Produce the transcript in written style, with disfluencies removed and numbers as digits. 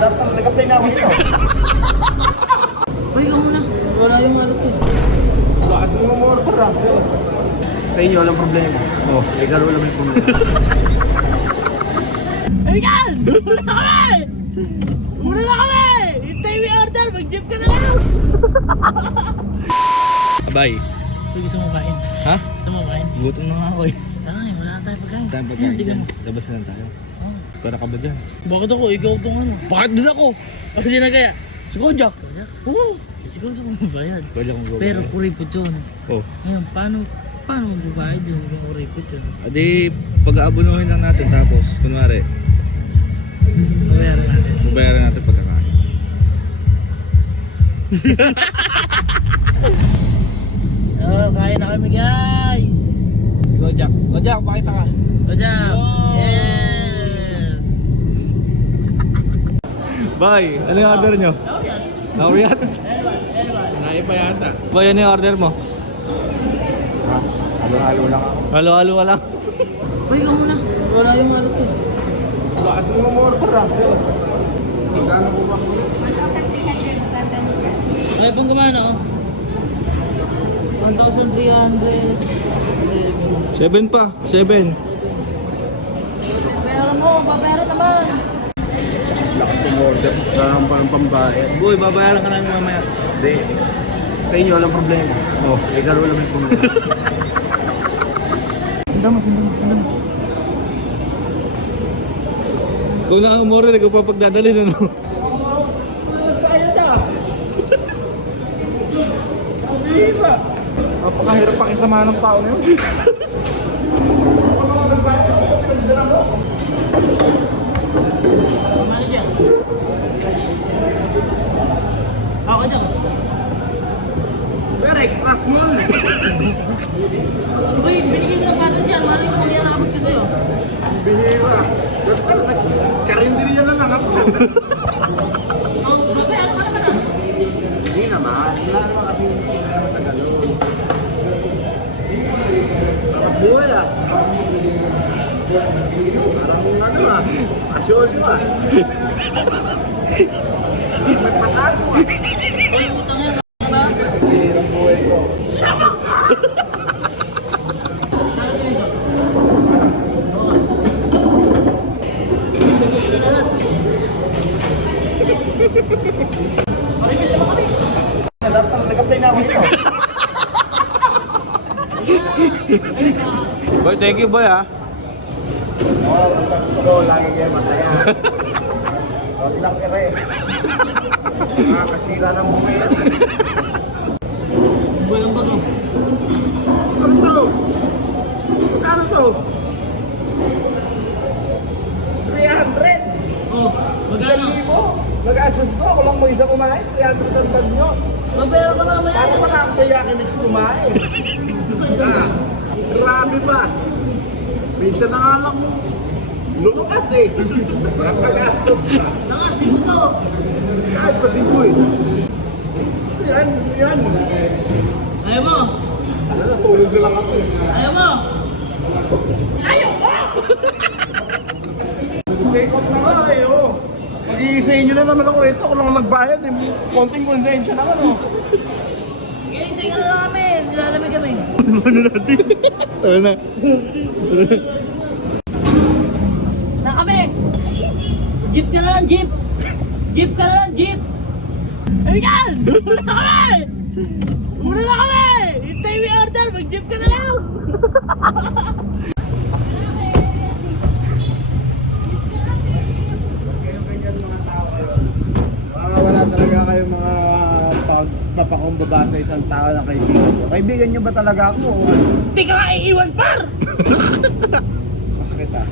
dapat nag-apply na ako dito. Uy, ikaw muna. Wala yung malot eh. Lakas mo umorder ah. Sa inyo, walang problema. Oh, ikaw wala may problema. Ayan! Muna na kami! Muna na kami! Hintay mo yung order! Mag-jeep ka na lang! Abay. Uy, gusto mo kain? Ha? Gusto mo kain? Gutom na nga ako eh. Ay, wala na tayo pagkain. Saan pa Ayan, tignan mo. Labas na lang tayo. Oh. Para ka ba dyan? Bakit ako? Ikaw itong ano? Bakit din ako? Ako sino kaya? Si Kojak. Oo! Siguro sa mga bayad. Kojak kong gawin. Pero kuripot yun. Oh. Ngayon, paano magbabayad yun kung kuripot yun? Adi, pag-aabunuhin lang natin tapos, kunwari, Babayaran natin. babayaran natin pagkakain. Oh, kain na kami guys! Kojak. Kojak, pakita ka. O dyan! Yo! Yeah! Bye! Ano yung order nyo? Nauriyat? Anyone? Naipa yata. Boy, ano yung order mo? Halo-halo lang ako. Halo-halo ka lang. Uy, ikaw muna. Wala yung malot eh. Lakas mo umorder ah. Magkano po ba? 1,307 sir. Ay, pang kumano? 1,300. 7 pa. 7. Bayaran mo, babayaran naman. Lakas umorder sa pambayad. Boy, babayaran ka namin mamaya. Hindi. Sa inyo, walang problema. Oh, ikaw wala may problema. Sundan mo. Kung na umorder, ikaw pa pagdadalhin, ano? Nagbayad ah. Bihira. Napakahirap pakisama ng tao na yun. Mali dyan. Ako dyan. Pero extras mo lang eh. Uy, binigay mo ng patas yan. Mali ko kung yan nakabot ko sa'yo. Bihira. Pero pala, karinderiya na lang ako. Oh, babayaran ka naman ah. Hindi naman. Wala naman kasi problema sa galon. Parang buhay ah. Parang ano ah. Asyoso ah. May patago ah. Uy, utang yan. Ano ba? Hirang buhay ko. Dapat nag-apply na ako dito. Boy, thank you, boy, ah. Oo, basta gusto ko lagi kayo masaya. Huwag lang kere. Nakakasira ng buhay yan. Buwan ba to? Ano to? Ano to? 300! Oh, magkano? 1,000? Mag-asus ko, ako lang mag-isa kumain. 300 ang bag nyo. Babayaran ka mamaya. Paano pa na ako sa Yakimix kumain? Ah, grabe ba? Minsan na nga lang lulukas eh. Nakagastos ka. Nakasibo to. Kahit pa si Boy. Yan. Ayaw mo? Ano, natulog na lang ako eh. Ayaw mo? Ayaw mo! Take off na nga eh, oh. Mag-iisayin nyo na naman ako rito. Ako lang nagbayad eh. Konting konsensya na ano. Hintay ka na lang kami. Nilalamig kami. Ano natin? Ano na? Na kami! Jeep ka na lang, jeep! Jeep ka na lang, jeep! Ayan! Muna na kami! Muna na kami! Hintay mo yung order! Mag-jeep ka na lang! Ganyan mga tao kayo. Wala talaga kayong mga papakumbaba sa isang tao na kaibigan nyo. Kaibigan nyo ba talaga ako o ano? Hindi ka nga iiwan, par! Masakit ah.